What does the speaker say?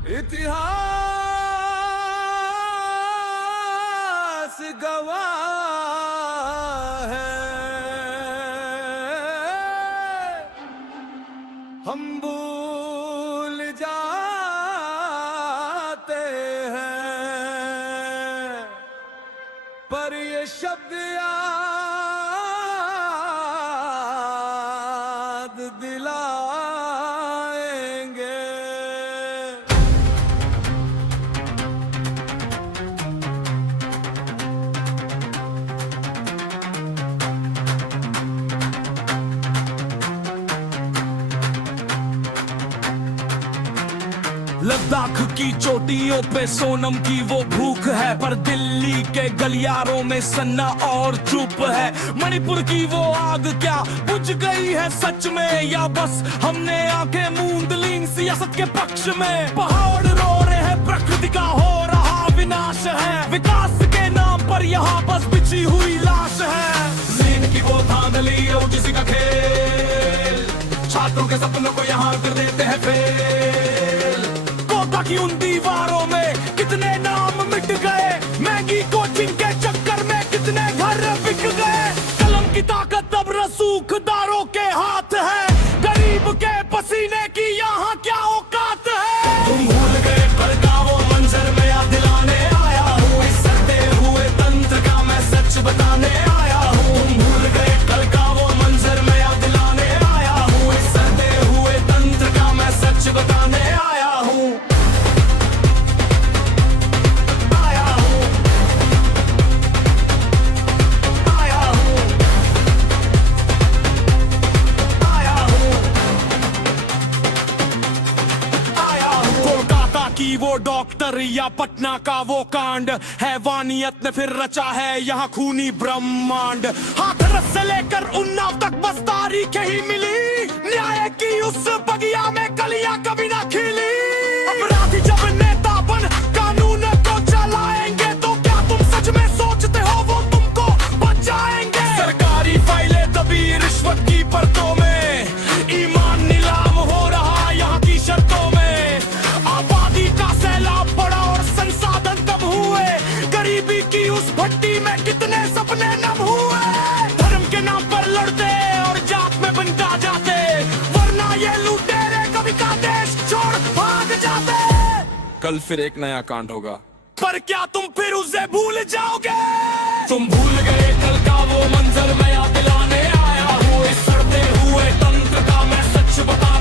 इतिहास गवाह है, हम भूल जाते हैं पर ये शब्द याद दिलाएंगे। लद्दाख की चोटियों पे सोनम की वो भूख है, पर दिल्ली के गलियारों में सन्ना और चुप है। मणिपुर की वो आग क्या बुझ गई है सच में, या बस हमने आंखें मूंद ली सियासत के पक्ष में। पहाड़ रो रहे हैं, प्रकृति का हो रहा विनाश है, विकास के नाम पर यहाँ बस बिछी हुई लाश है। नींद की वो धांधली और किसी का खेल, छात्रों के सपनों को यहाँ कर देते हैं फेल। कोटा की उन दीवारों में कितने नाम मिट गए, महंगी कोचिंग के चक्कर में कितने घर बिक गए। कलम की ताकत अब रसूखदारों के हाथ है, गरीब के पसीने की यहाँ क्या औकात है। तुम भूल गए कल का वो मंजर मैं याद दिलाने आया हूँ, इस सड़ते हुए तंत्र का मैं सच बताने आया हूँ। तुम भूल गए कल का वो मंजर मैं याद दिलाने आया हूँ, इस सड़ते हुए तंत्र का मैं सच बताने आया हूँ। की वो डॉक्टर या पटना का वो कांड, हैवानियत ने फिर रचा है यहाँ खूनी ब्रह्मांड। हाथरस से लेकर उन्नाव तक बस तारीखें ही मिली, न्याय की उस बगिया में कलियां कभी ना खिली। अपराधी जब नेता बन कानून को चलाएंगे, तो क्या तुम सच में सोचते हो वो तुमको बचाएंगे। सरकारी फाइलें दबी रिश्वत की परतों में, ईमान नीलाम हो रहा यहाँ की शर्तों में। आबादी का सैलाब बढ़ा और संसाधन कम हुए, गरीबी की उस भट्टी में कितने सपने नम हुए। धर्म के नाम पर लड़ते और जात में बनता जाते, वरना ये लुटेरे कभी का देश छोड़ भाग जाते। कल फिर एक नया कांड होगा, पर क्या तुम फिर उसे भूल जाओगे। तुम भूल गए कल का वो मंजर मैं याद दिलाने आया हूँ, इस सड़ते हुए तंत्र का मैं सच बता